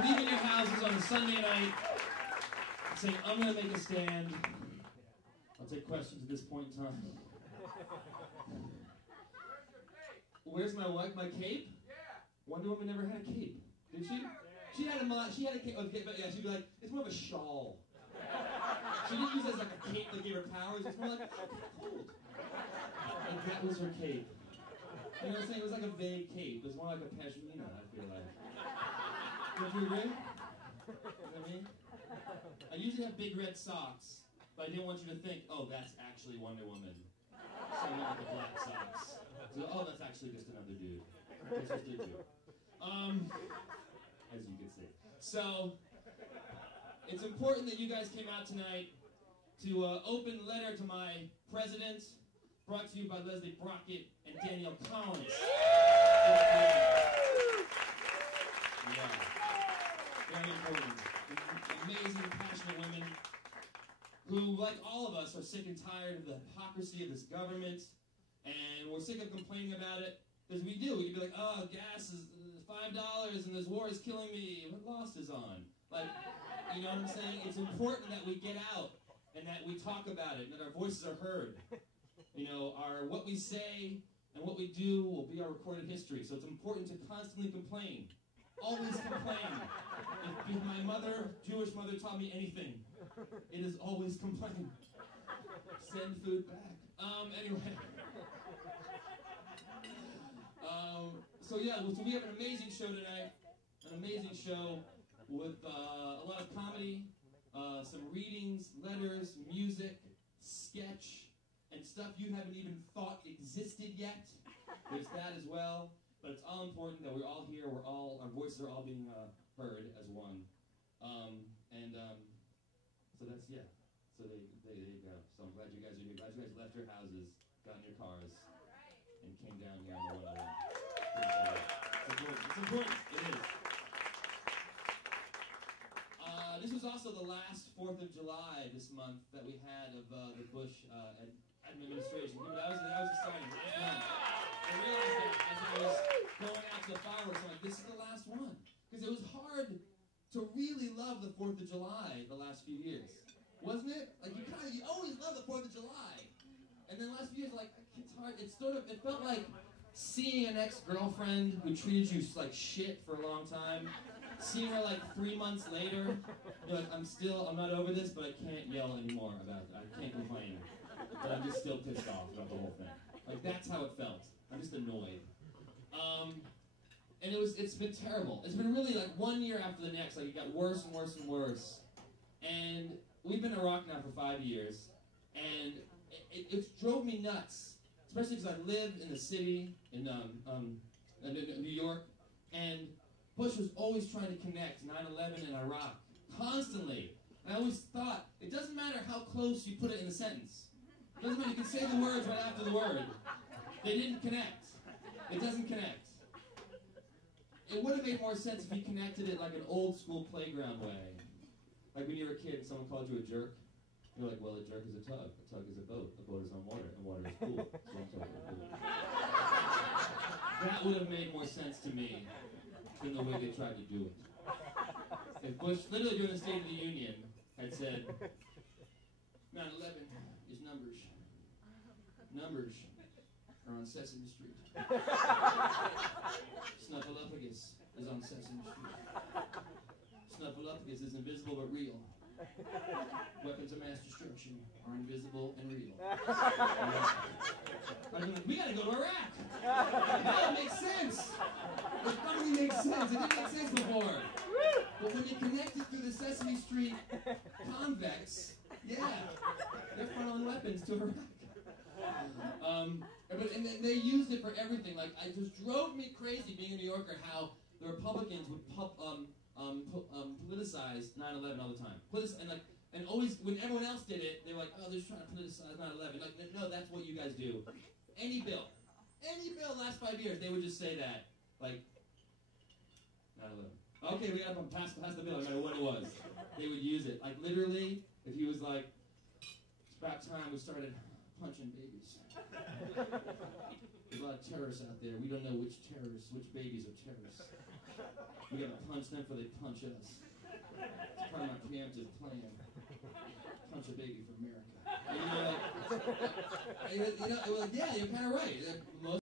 Leaving your houses on a Sunday night, saying, I'm going to make a stand. I'll take questions at this point in time. Where's my wife? My cape? Yeah. Wonder Woman never had a cape, did she? She had a cape, okay, but yeah, she'd be like, it's more of a shawl. She didn't use it as like a cape that gave her powers. It's more like, oh, cold. Like that was her cape. You know what I'm saying? It was like a vague cape. It was more like a pashmina, I feel like. Don't you agree? You know what I mean? I usually have big red socks, but I didn't want you to think, oh, that's actually Wonder Woman. Someone with the black socks. So, oh, that's actually just another dude. It's just a dude. As you can see. So, it's important that you guys came out tonight to open letter to my president, brought to you by Leslie Brockett and Danielle Collins. Yeah. Very important. Amazing, passionate women who, like all of us, are sick and tired of the hypocrisy of this government, and we're sick of complaining about it, because we do. We can be like, oh, gas is $5 and this war is killing me. What Lost is on? Like, you know what I'm saying? It's important that we get out and that we talk about it and that our voices are heard. You know, what we say and what we do will be our recorded history. So it's important to constantly complain. Always complain. If my mother, Jewish mother, taught me anything, it is always complain. Send food back. Anyway. So yeah, so we have an amazing show tonight. An amazing show with a lot of comedy, some readings, letters, music, sketch, and stuff you haven't even thought existed yet. There's that as well. But it's all important that we're all here. Our voices are all being heard as one. So that's, yeah. So there you go. So I'm glad you guys are here. Glad you guys left your houses, got in your cars, and came down here on the 101. It's important. It is. This was also the last 4th of July this month that we had of the Bush administration. That was exciting. I realized that as I was going out to the fireworks, I'm like, this is the last one. Because it was hard to really love the 4th of July the last few years. Wasn't it? Like, you always love the 4th of July. And then the last few years, like, it's hard. It felt like seeing an ex-girlfriend who treated you like shit for a long time, seeing her like 3 months later, you're like, I'm not over this, but I can't yell anymore about it. I can't complain. But I'm just still pissed off about the whole thing. Like, that's how it felt. I'm just annoyed. And it's been terrible. It's been really like 1 year after the next. Like, it got worse and worse and worse. And we've been in Iraq now for 5 years. And it drove me nuts. Especially because I lived in the city in New York. And Bush was always trying to connect 9/11 and Iraq. Constantly. And I always thought, it doesn't matter how close you put it in the sentence. It doesn't matter, you can say the words right after the word. They didn't connect. It doesn't connect. It would have made more sense if he connected it like an old school playground way. Like when you were a kid and someone called you a jerk. You're like, well, a jerk is a tug is a boat is on water, and water is cool. So I'm talking about cool. That would have made more sense to me than the way they tried to do it. If Bush, literally during the State of the Union, had said, 9/11 is numbers. Numbers are on Sesame Street. Snuffleupagus is on Sesame Street. Snuffleupagus is invisible but real. Weapons of mass destruction are invisible and real. We gotta go to Iraq! That makes sense! It finally makes sense. It didn't make sense before. But when you connect it through the Sesame Street convex, yeah, they're funneling weapons to Iraq. And they used it for everything. Like, it just drove me crazy being a New Yorker how the Republicans would politicize 9/11 all the time. And always, when everyone else did it, they were like, oh, they're just trying to politicize 9/11. Like, no, that's what you guys do. Any bill the last 5 years, they would just say that. Like, 9/11. Okay, we gotta pass the bill, no matter what it was. They would use it. Like, literally, if he was like, it's about time we started punching babies. There's a lot of terrorists out there. We don't know which babies are terrorists. We gotta punch them before they punch us. It's part of my preemptive plan. Punch a baby for America. And you're like, yeah, you're kind of right. Most